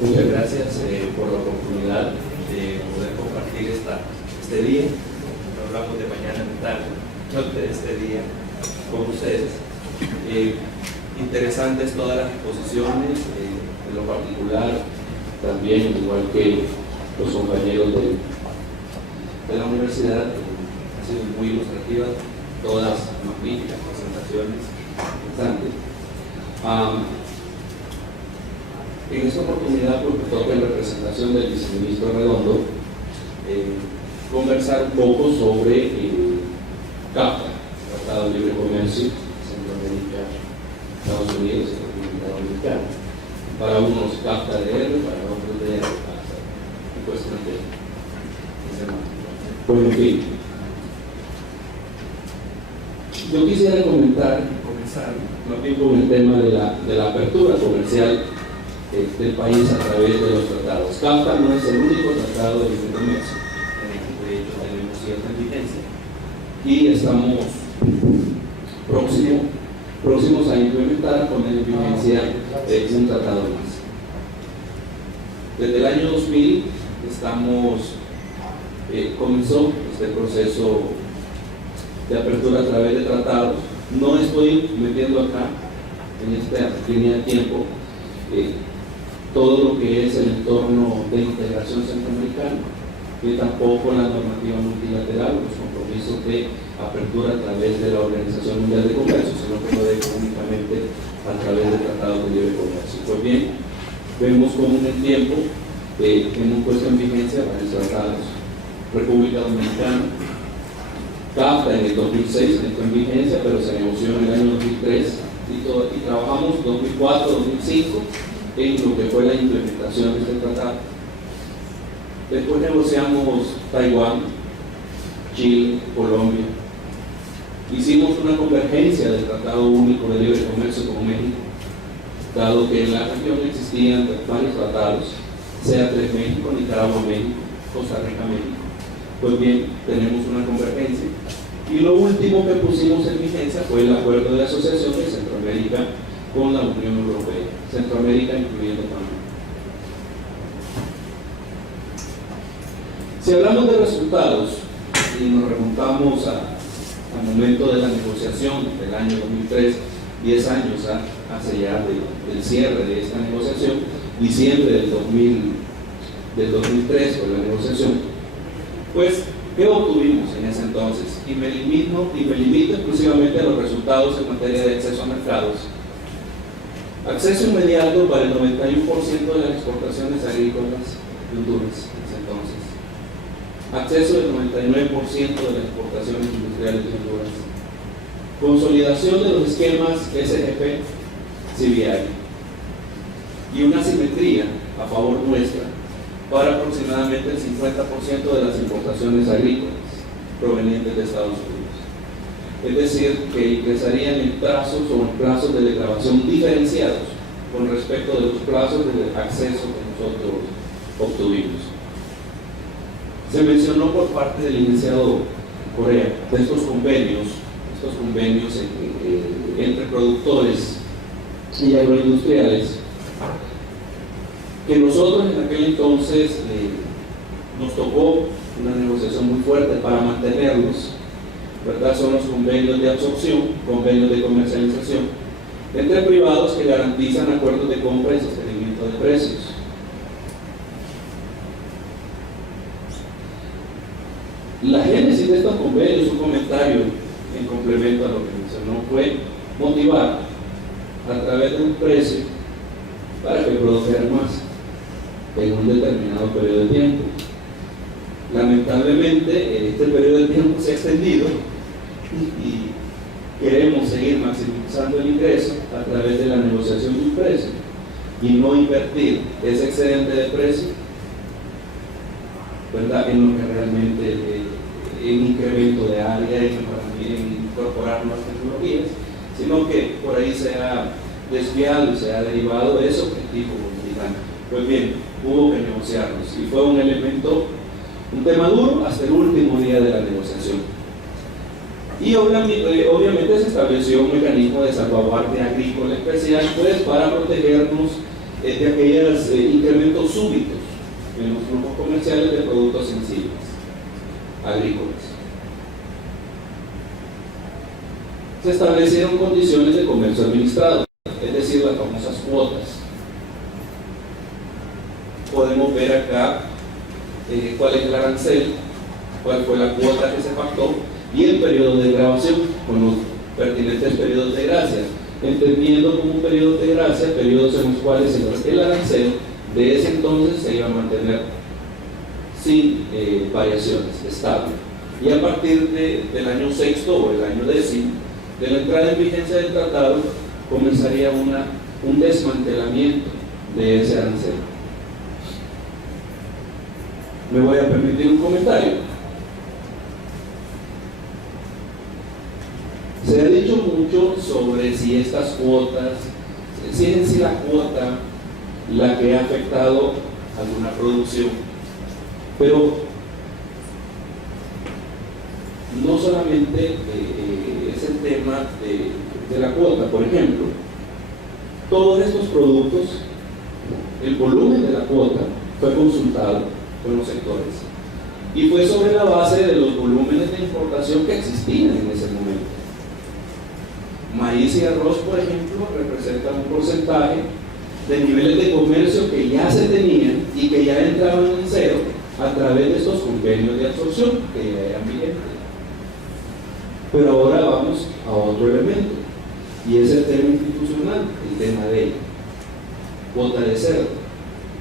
Muchas gracias por la oportunidad de poder compartir este día. No hablamos de mañana ni tarde, de este día con ustedes. Interesantes todas las exposiciones, en lo particular también, igual que los compañeros de la universidad, han sido muy ilustrativas, todas magníficas presentaciones, interesantes. En esta oportunidad, pues, me toca en representación del viceministro Redondo conversar un poco sobre CAFTA, Tratado de Libre Comercio, Centroamérica, Estados Unidos y República Dominicana. Para unos CAFTA de R, para otros de R, en cuestión de semana. Pues, en fin, yo quisiera comenzar más bien con el tema de la apertura comercial del país a través de los tratados. CAFTA no es el único tratado de libre comercio, de hecho tenemos cierta vigencia y estamos próximos a implementar, a poner en vigencia un tratado más. Desde el año 2000 comenzó este proceso de apertura a través de tratados. No estoy metiendo acá en esta línea de tiempo todo lo que es el entorno de integración centroamericana, y tampoco la normativa multilateral, los compromisos de apertura a través de la Organización Mundial de Comercio, sino que lo dejo únicamente a través de tratados de libre comercio. Pues bien, vemos como en el tiempo hemos puesto en vigencia varios tratados. República Dominicana, CAFTA en el 2006 entró en vigencia, pero se negoció en el año 2003 y trabajamos 2004, 2005 en lo que fue la implementación de este tratado. Después negociamos Taiwán, Chile, Colombia. Hicimos una convergencia del Tratado Único de Libre Comercio con México, dado que en la región existían varios tratados, sea entre México, Nicaragua, México, Costa Rica, México. Pues bien, tenemos una convergencia. Y lo último que pusimos en vigencia fue el acuerdo de asociación de Centroamérica con la Unión Europea, Centroamérica incluyendo Panamá. Si hablamos de resultados y nos remontamos al momento de la negociación del año 2003, 10 años hacia ya del cierre de esta negociación, diciembre del 2003 fue la negociación, pues, ¿qué obtuvimos en ese entonces? Y me limito exclusivamente a los resultados en materia de acceso a mercados. Acceso inmediato para el 91% de las exportaciones agrícolas de Honduras en ese entonces. Acceso del 99% de las exportaciones industriales de Honduras. Consolidación de los esquemas SGP-CBI. Y una simetría a favor nuestra para aproximadamente el 50% de las importaciones agrícolas provenientes de Estados Unidos. Es decir, que ingresarían en plazos o en plazos de declaración diferenciados con respecto de los plazos de acceso que nosotros obtuvimos. Se mencionó por parte del licenciado Correa de estos convenios entre productores y agroindustriales, que nosotros en aquel entonces nos tocó una negociación muy fuerte para mantenerlos, ¿verdad? Son los convenios de absorción, convenios de comercialización entre privados que garantizan acuerdos de compra y sostenimiento de precios. La génesis de estos convenios, un comentario en complemento a lo que mencionó, fue motivar a través de un precio para que produjeran más en un determinado periodo de tiempo. Lamentablemente, este periodo de tiempo se ha extendido y queremos seguir maximizando el ingreso a través de la negociación de un precio y no invertir ese excedente de precio, ¿verdad?, en lo que realmente en incremento de área, en incorporar nuevas tecnologías, sino que por ahí se ha desviado y se ha derivado de ese objetivo dominicano. Pues bien, hubo que negociarlos y fue un tema duro hasta el último día de la negociación. Y obviamente se estableció un mecanismo de salvaguardia agrícola especial, pues, para protegernos de aquellos incrementos súbitos en los flujos comerciales de productos sensibles agrícolas. Se establecieron condiciones de comercio administrado, es decir, las famosas cuotas. Podemos ver acá cuál es el arancel, cuál fue la cuota que se pactó y el periodo de grabación con los pertinentes periodos de gracia, entendiendo como un periodo de gracia periodos en los cuales el arancel de ese entonces se iba a mantener sin variaciones, estable. Y a partir del año sexto o el año décimo de la entrada en vigencia del tratado comenzaría un desmantelamiento de ese arancel. Me voy a permitir un comentario. Se ha dicho mucho sobre si estas cuotas, si es en sí la cuota la que ha afectado alguna producción, pero no solamente es el tema de la cuota. Por ejemplo, todos estos productos, el volumen de la cuota fue consultado con los sectores y fue sobre la base de los volúmenes de importación que existían en ese momento. Maíz y arroz, por ejemplo, representan un porcentaje de niveles de comercio que ya se tenían y que ya entraban en cero a través de estos convenios de absorción que ya eran vigentes. Pero ahora vamos a otro elemento, y es el tema institucional, el tema de cuota de cerdo.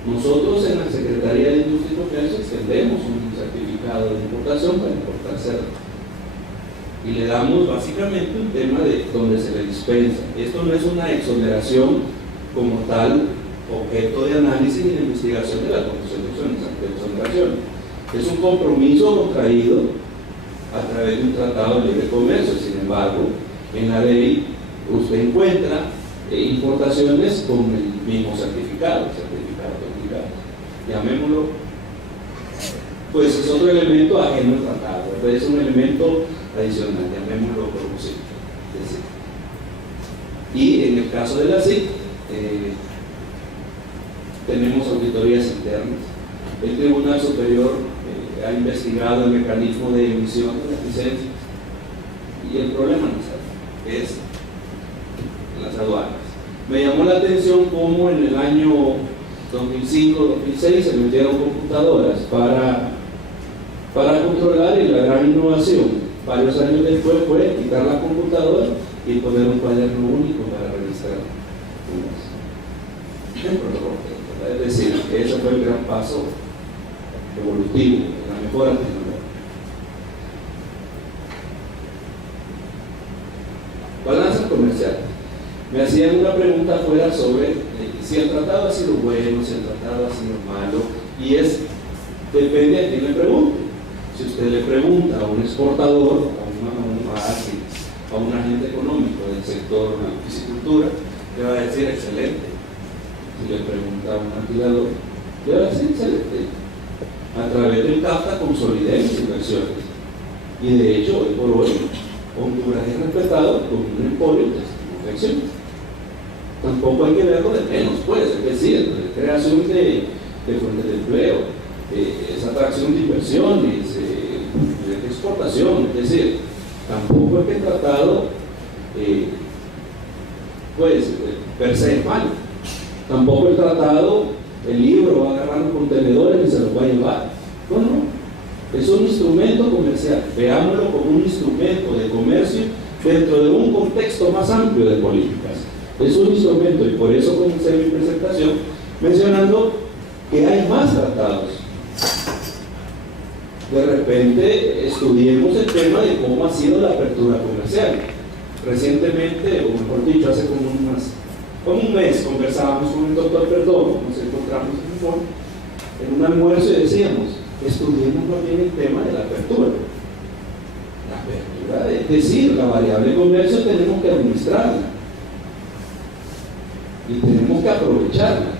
Nosotros en la Secretaría de Industria y Comercio extendemos un certificado de importación para importar cerdo. Y le damos básicamente un tema de donde se le dispensa. Esto no es una exoneración como tal, objeto de análisis y de investigación de la Comisión de Exoneración. Es un compromiso contraído a través de un tratado de libre comercio. Sin embargo, en la ley usted encuentra importaciones con el mismo certificado obligado. Llamémoslo, pues es otro elemento ajeno al tratado, es un elemento adicional, llamémoslo producción. Y en el caso de la SIC, tenemos auditorías internas. El Tribunal Superior ha investigado el mecanismo de emisión de las licencias y el problema no es las aduanas. Me llamó la atención cómo en el año 2005-2006 se metieron computadoras para controlar, y la gran innovación varios años después fue quitar la computadora y poner un cuaderno único para registrar. Es decir, ese fue el gran paso evolutivo, la mejora tecnológica. Balanza comercial. Me hacían una pregunta afuera sobre si el tratado ha sido bueno, si el tratado ha sido malo, y depende a quién le pregunte. Si usted le pregunta a un exportador, a un agente económico del sector de la piscicultura, le va a decir excelente. Si le pregunta a un alquilador, le va a decir excelente. A través del CAFTA consolidemos inversiones. Y de hecho, hoy por hoy, Honduras es respetado como un emporio de confecciones. Tampoco hay que verlo de menos, pues, es decir, la creación de fuentes de empleo, esa atracción de inversiones, de exportación, es decir, tampoco es que el tratado, pues, per se es malo. Tampoco el tratado, el libro va a agarrar los contenedores y se los va a llevar. No. Es un instrumento comercial. Veámoslo como un instrumento de comercio dentro de un contexto más amplio de políticas. Es un instrumento, y por eso comencé mi presentación mencionando que hay más tratados. De repente estudiemos el tema de cómo ha sido la apertura comercial. Recientemente, o mejor dicho, hace como un mes conversábamos con el doctor Perdomo, nos encontramos en un almuerzo y decíamos, estudiemos más bien el tema de la apertura. La apertura, es decir, la variable comercio tenemos que administrarla y tenemos que aprovecharla,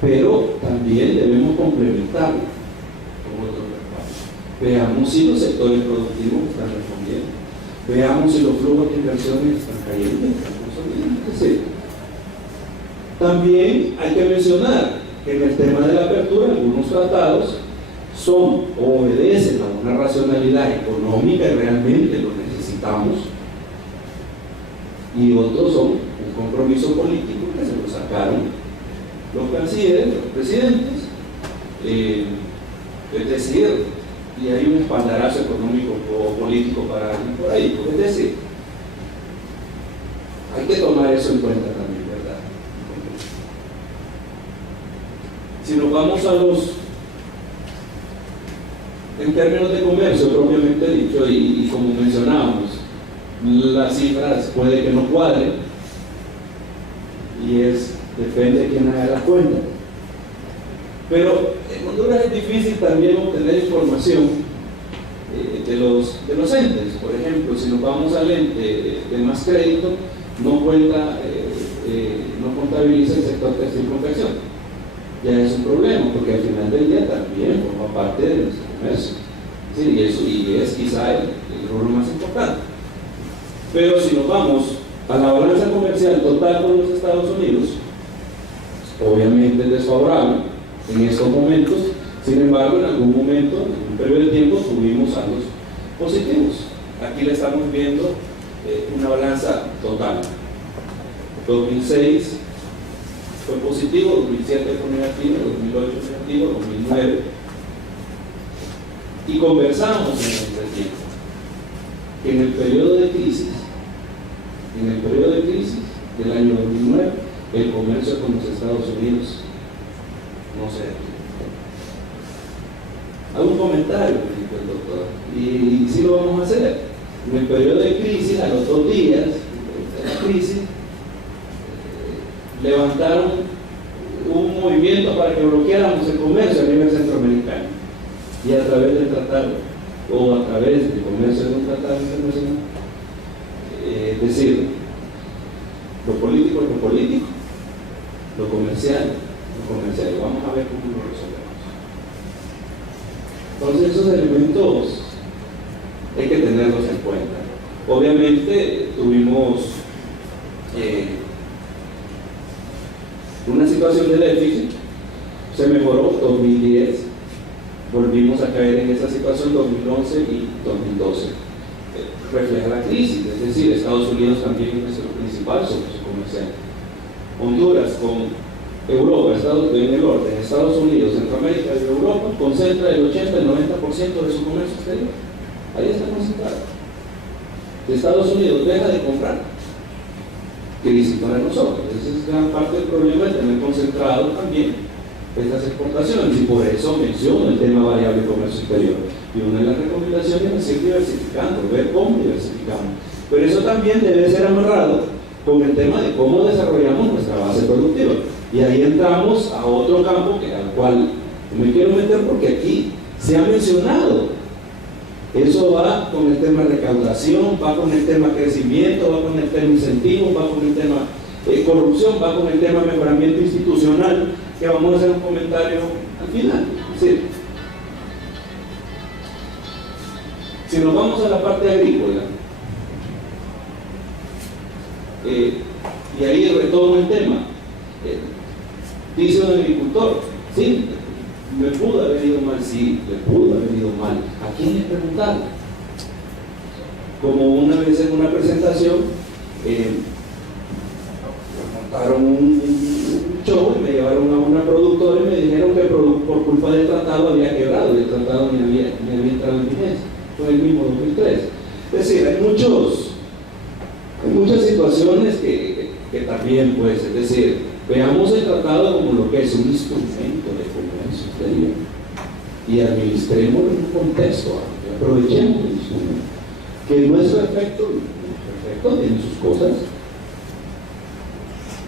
pero también debemos complementarla con otros mercados. Veamos si los sectores productivos están respondiendo, veamos si los flujos de inversiones están cayendo, están consolidando. Es decir, También hay que mencionar que en el tema de la apertura, algunos tratados son o obedecen a una racionalidad económica y realmente lo necesitamos, y otros son un compromiso político que se lo sacaron los cancilleres, los presidentes, es decir, y hay un espaldarazo económico o político para alguien por ahí, es decir, hay que tomar eso en cuenta también, ¿verdad? Si nos vamos a en términos de comercio propiamente dicho, y como mencionábamos, las cifras puede que no cuadren, y depende de quién haga la cuenta. Pero en Honduras es difícil también obtener información de los entes. Por ejemplo, si nos vamos al ente de Más Crédito, no contabiliza el sector textil y confección. Ya es un problema, porque al final del día también forma parte de nuestro comercio. Sí, y es quizá el rubro más importante. Pero si nos vamos a la balanza comercial total con los Estados Unidos, obviamente es desfavorable en estos momentos. Sin embargo, en algún momento, en un periodo de tiempo, tuvimos saldos positivos. Aquí le estamos viendo una balanza total. 2006 fue positivo, 2007 fue negativo, 2008 negativo, 2009. Y conversamos en este tiempo que en el periodo de crisis del año 2009, el comercio con los Estados Unidos no se detuvo. Hago un comentario, dijo el doctor, y sí lo vamos a hacer. En el periodo de crisis, a los 2 días de la crisis, levantaron un movimiento para que bloqueáramos el comercio a nivel centroamericano, y a través del tratado, o a través del comercio de un tratado internacional, es decir, lo político es lo político, lo comercial, vamos a ver cómo lo resolvemos. Entonces esos elementos hay que tenerlos en cuenta. Obviamente tuvimos una situación de déficit, se mejoró 2010, volvimos a caer en esa situación 2011 y 2012. Refleja la crisis, es decir, Estados Unidos también es nuestro principal socio comercial. Honduras con Europa, en el orden, Estados Unidos, Centroamérica y Europa concentra el 80 al 90% de su comercio exterior. Ahí está concentrado. Si Estados Unidos deja de comprar, crisis para nosotros. Esa es gran parte del problema de tener concentrado también estas exportaciones, y por eso menciono el tema variable de comercio exterior. Y una de las recomendaciones es seguir diversificando, ver cómo diversificamos. Pero eso también debe ser amarrado con el tema de cómo desarrollamos nuestra base productiva. Y ahí entramos a otro campo al cual no me quiero meter porque aquí se ha mencionado. Eso va con el tema recaudación, va con el tema crecimiento, va con el tema incentivos, va con el tema corrupción, va con el tema mejoramiento institucional, que vamos a hacer un comentario al final. Sí. Si nos vamos a la parte agrícola, y ahí retomo el tema, dice un agricultor, sí, me pudo haber ido mal, sí, me pudo haber ido mal. ¿A quién le preguntaron? Como una vez en una presentación, montaron un show y me llevaron a una productora y me dijeron que por culpa del tratado había quebrado, y el tratado ni había entrado en vigencia. Fue el mismo 2003. Es decir, hay muchas situaciones que también, pues, es decir, veamos el tratado como lo que es un instrumento de comercio exterior y administrémoslo en un contexto amplio, aprovechemos el instrumento, que no es perfecto, tiene sus cosas.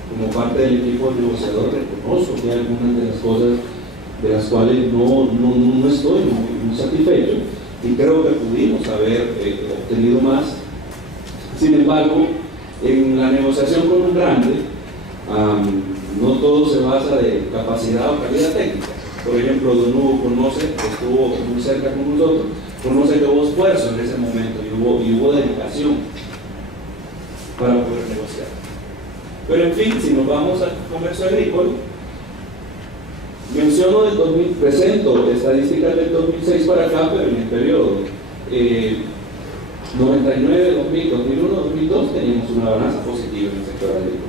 Como parte del equipo negociador reconozco que hay algunas de las cosas de las cuales no estoy muy satisfecho, y creo que pudimos haber obtenido más. Sin embargo, en la negociación con un grande, no todo se basa de capacidad o calidad técnica. Por ejemplo, Don Hugo estuvo muy cerca con nosotros, conoce que hubo esfuerzo en ese momento y hubo dedicación para poder negociar. Pero en fin, si nos vamos al comercio agrícola, menciono del 2000, presento estadísticas del 2006 para acá, pero en el periodo 99, 2000, 2001, 2002 teníamos una balanza positiva en el sector agrícola.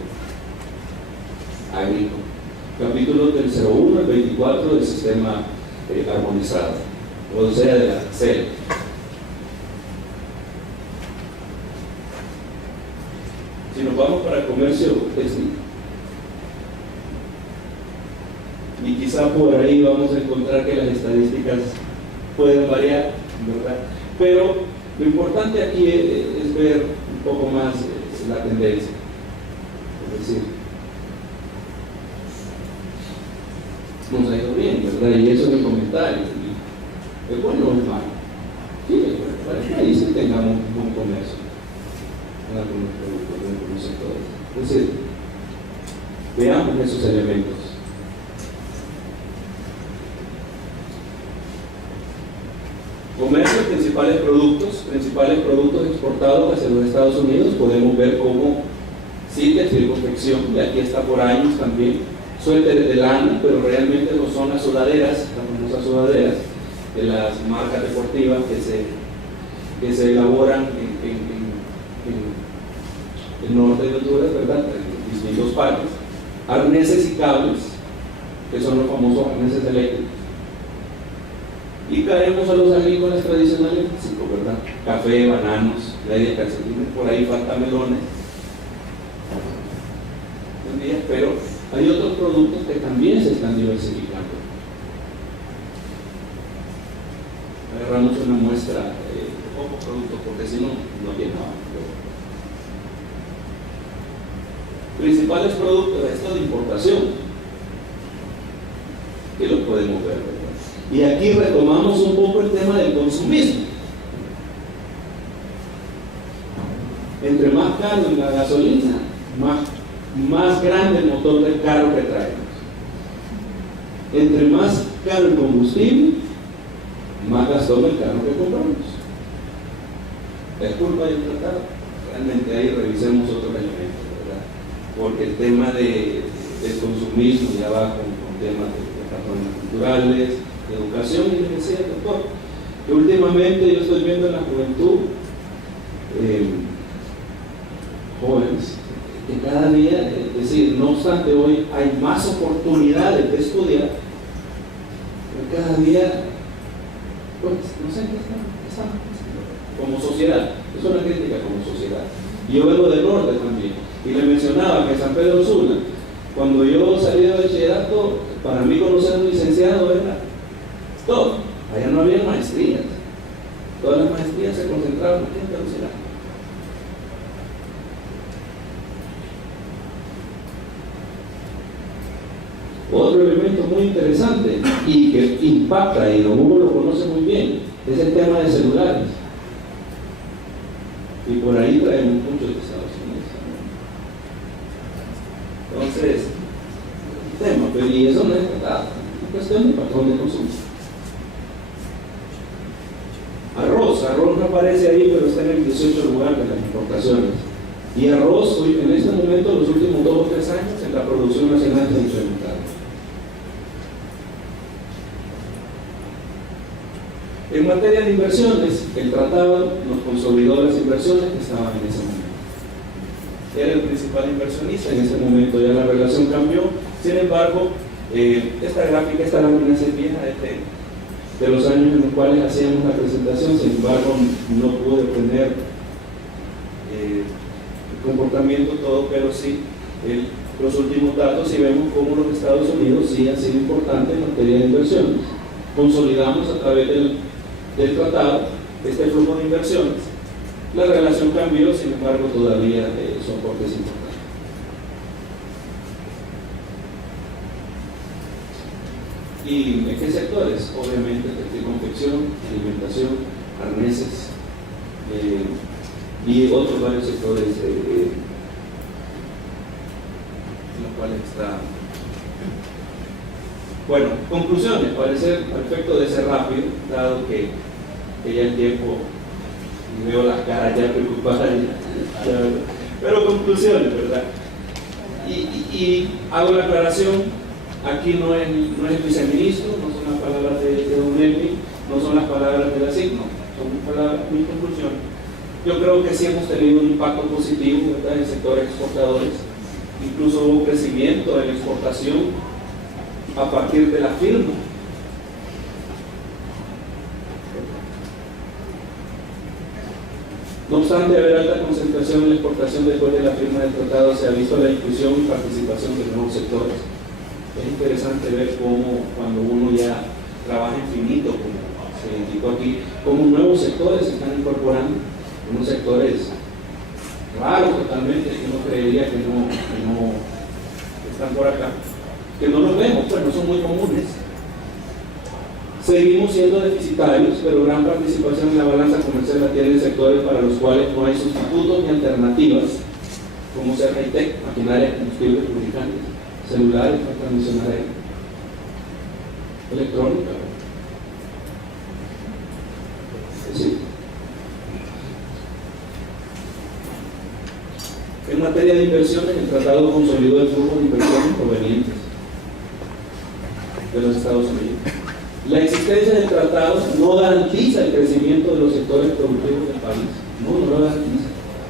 Capítulo del 01 al 24 del sistema armonizado, o sea, de la CEL. Si nos vamos para el comercio textil, y quizá por ahí vamos a encontrar que las estadísticas pueden variar, ¿verdad? Pero lo importante aquí es ver un poco más la tendencia. Es decir, nos ha ido bien, ¿verdad? Y eso en el comentario. ¿Es bueno o es malo? Sí, para que ahí sí tengamos un buen comercio en algunos productos, en algunos sectores. Es decir, veamos esos elementos. Comercio, principales productos exportados hacia los Estados Unidos, podemos ver cómo sí, textil, confección, y aquí está por años también, suéteres de lana, pero realmente no son las sudaderas, las famosas sudaderas de las marcas deportivas que se elaboran en norte de Honduras, ¿verdad? En distintos parques, arneses y cables, que son los famosos arneses eléctricos. Y caemos a los agrícolas tradicionales, ¿verdad? Café, bananos, medias, calcetines, por ahí faltan melones. Pero hay otros productos que también se están diversificando. Agarramos una muestra de pocos productos porque si no, no llenaba. Principales productos de esto de importación, que lo podemos ver, ¿verdad? Y aquí retomamos un poco el tema del consumismo. Entre más caro en la gasolina, más grande el motor del carro que traemos. Entre más caro el combustible, más gastón el carro que compramos. ¿Es culpa del tratado? Realmente ahí revisemos otros elementos, ¿verdad? Porque el tema del consumismo ya va con temas de patrones culturales, de educación, y les decía el doctor que últimamente yo estoy viendo en la juventud jóvenes que cada día, es decir, no obstante hoy hay más oportunidades de estudiar, pero cada día pues no sé qué están como sociedad, es una crítica como sociedad. Y yo vengo del norte también, y le mencionaba que en San Pedro Sula, cuando yo salí de bachillerato, para mí conocer a un licenciado era todo, allá no había maestrías, todas las maestrías se concentraban aquí en Tegucigalpa. Otro elemento muy interesante y que impacta, y don Hugo lo conoce muy bien, es el tema de celulares, y por ahí traemos muchos de Estados Unidos también. Entonces, tema, pero y eso no es tratado, es cuestión de patrón de consumo. Arroz no aparece ahí, pero está en el 18 lugar de las importaciones. Y arroz, hoy, en este momento, los últimos 2 o 3 años, en la producción nacional se ha incrementado. En materia de inversiones, el tratado nos consolidó las inversiones que estaban en ese momento. Era el principal inversionista, en ese momento ya la relación cambió. Sin embargo, esta gráfica, esta lámina es vieja de los años en los cuales hacíamos la presentación. Sin embargo, no pude obtener el comportamiento todo, pero sí los últimos datos, y vemos cómo los Estados Unidos sí han sido importantes en materia de inversiones. Consolidamos a través del tratado este flujo de inversiones. La relación cambió, sin embargo, todavía son aportes importantes. ¿Y en qué sectores? Obviamente, textil, confección, alimentación, arneses y otros varios sectores en los cuales está. Bueno, conclusiones, parece perfecto de ser rápido, dado que ya el tiempo, y veo las caras ya preocupadas, pero conclusiones, ¿verdad? Y hago la aclaración, aquí no es el viceministro, no son las palabras de don Elvin, no son las palabras de la SIC, no, son palabras, mi conclusión. Yo creo que sí hemos tenido un impacto positivo, ¿verdad?, en el sector exportadores. Incluso hubo crecimiento de la exportación a partir de la firma. No obstante haber alta concentración en la exportación después de la firma del tratado, se ha visto la inclusión y participación de nuevos sectores. Es interesante ver cómo cuando uno ya trabaja infinito, como se indicó aquí, cómo nuevos sectores se están incorporando, unos sectores raros totalmente, que uno creería que no están por acá, que no los vemos, pues no son muy comunes. Seguimos siendo deficitarios, pero gran participación en la balanza comercial la tienen sectores para los cuales no hay sustitutos ni alternativas, como ser high-tech, maquinaria, combustibles, lubricantes, celulares, para transicionar electrónica. Sí. En materia de inversiones, el tratado consolidó el flujo de inversiones provenientes de los Estados Unidos. La existencia del tratado no garantiza el crecimiento de los sectores productivos del país. No lo garantiza.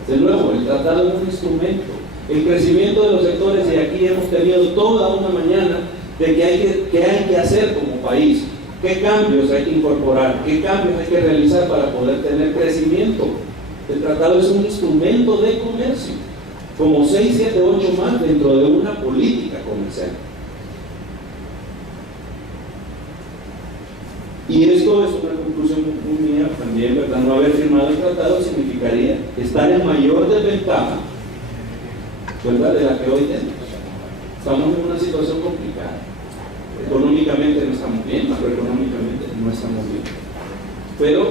De nuevo, el tratado es un instrumento. El crecimiento de los sectores, y aquí hemos tenido toda una mañana de que hay que hacer como país. ¿Qué cambios hay que incorporar? ¿Qué cambios hay que realizar para poder tener crecimiento? El tratado es un instrumento de comercio, como 6, 7, 8 más dentro de una política comercial. Y esto es una conclusión muy mía también, ¿verdad? No haber firmado el tratado significaría estar en mayor desventaja, ¿verdad?, de la que hoy tenemos. Estamos en una situación complicada. Económicamente no estamos bien, macroeconómicamente no estamos bien. Pero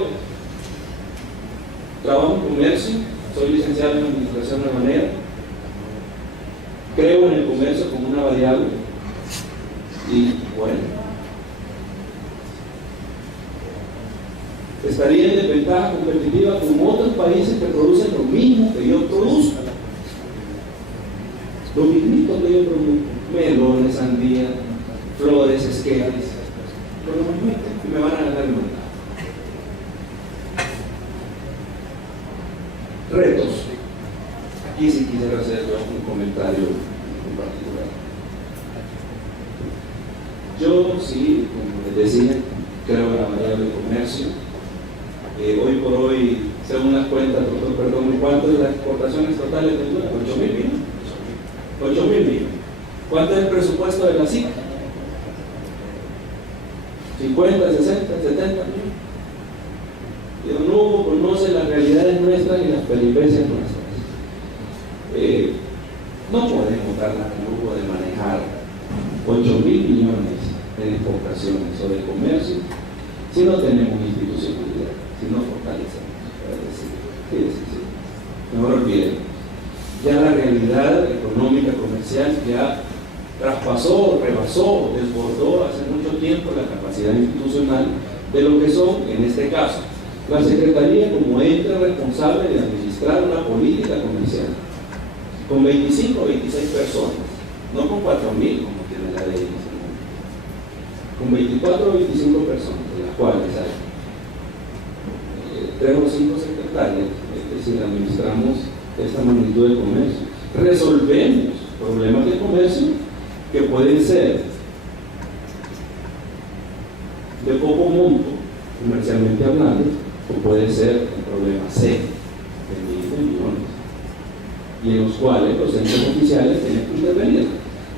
trabajo en comercio, soy licenciado en administración aduanera, creo en el comercio como una variable y bueno, estaría en desventaja competitiva con otros países que producen lo mismo que yo produzco. Lo mismo que yo produzco. Melones, sandía, flores, esquejes. Lo mismo que me van a ganar el mercado. Retos. Aquí sí quisiera hacer un comentario en particular. Yo sí, como les decía, creo en la variable de comercio. Hoy por hoy, según las cuentas, doctor, perdón, ¿cuánto es las exportaciones totales de Honduras? 8.000 millones. 8.000 millones. ¿Cuánto es el presupuesto de la SIC? 50, 60, 70 millones. Y don Hugo conoce las realidades nuestras y las peripecias nuestras. No podemos dar la lujo de manejar 8.000 millones en exportaciones o de comercio si no tenemos institucionalidad, si no fortalecemos. Mejor olviden. Ya la realidad económica, comercial, ya traspasó, rebasó, desbordó hace mucho tiempo la capacidad institucional de lo que son, en este caso, la Secretaría como ente responsable de administrar una política comercial, con 25 o 26 personas, no con 4.000 como tiene la ley, con 24 o 25 personas, de las cuales hay 3 o 5 secretarias, es decir, administramos esta magnitud de comercio. Resolvemos problemas de comercio que pueden ser de poco monto, comercialmente hablando, o pueden ser un problema serio, de miles de millones, y en los cuales los entes oficiales tienen que intervenir,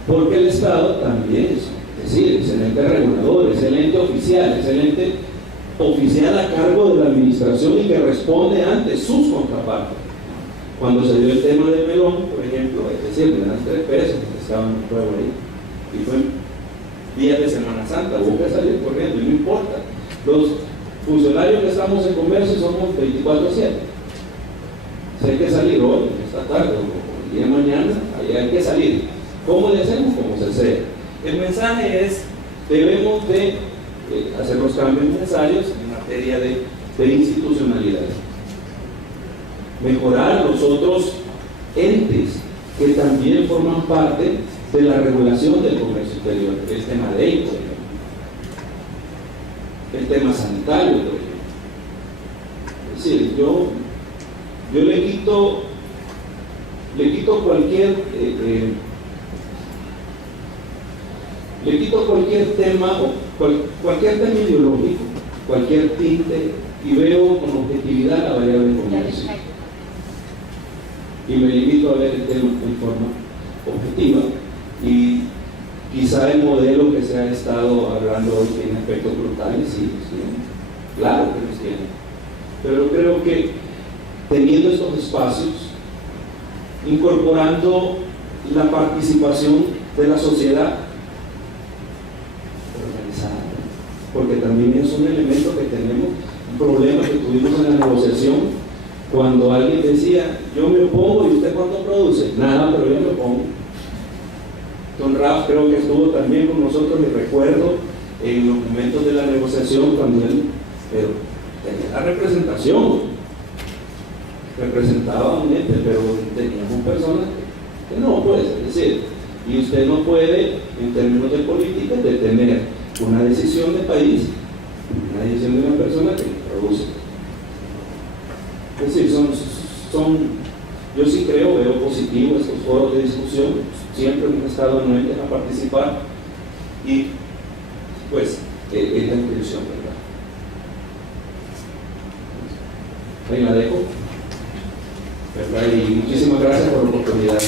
porque el Estado también es decir, es el ente regulador, es el ente oficial, es el ente oficial a cargo de la administración y que responde ante sus contrapartes. Cuando se dio el tema del melón, por ejemplo, es decir, de las 3 pesos que estaban en juego ahí, y fue días de Semana Santa, hubo que salir corriendo, y no importa. Los funcionarios que estamos en comercio somos 24/7. Si hay que salir hoy, esta tarde o el día de mañana, ahí hay que salir. ¿Cómo le hacemos? Como se sea. El mensaje es, debemos de hacer los cambios necesarios en materia de institucionalidad. Mejorar los otros entes que también forman parte de la regulación del comercio exterior, el tema de IVA, el tema sanitario, por ejemplo. Es decir, yo le quito cualquier tema o cualquier tema ideológico, cualquier tinte, y veo con objetividad la variable de comercio. Y me limito a ver el tema en forma objetiva, y quizá el modelo que se ha estado hablando hoy tiene aspectos brutales, sí, claro que los tiene, pero creo que teniendo estos espacios, incorporando la participación de la sociedad organizada, porque también es un elemento que tenemos, un problema que tuvimos en la negociación, cuando alguien decía, yo me opongo, y usted cuánto produce, nada, pero yo me opongo. Don Raf creo que estuvo también con nosotros, y recuerdo en los momentos de la negociación cuando él, pero tenía la representación, representaba a un ente, pero teníamos personas que no, pues, es decir, y usted no puede, en términos de política, detener una decisión de país, una decisión de una persona que produce. Es decir, yo sí veo positivo estos foros de discusión, siempre hemos estado anuentes a participar, y pues es la intención, ¿verdad? Ahí la dejo, ¿verdad? Y muchísimas gracias por la oportunidad.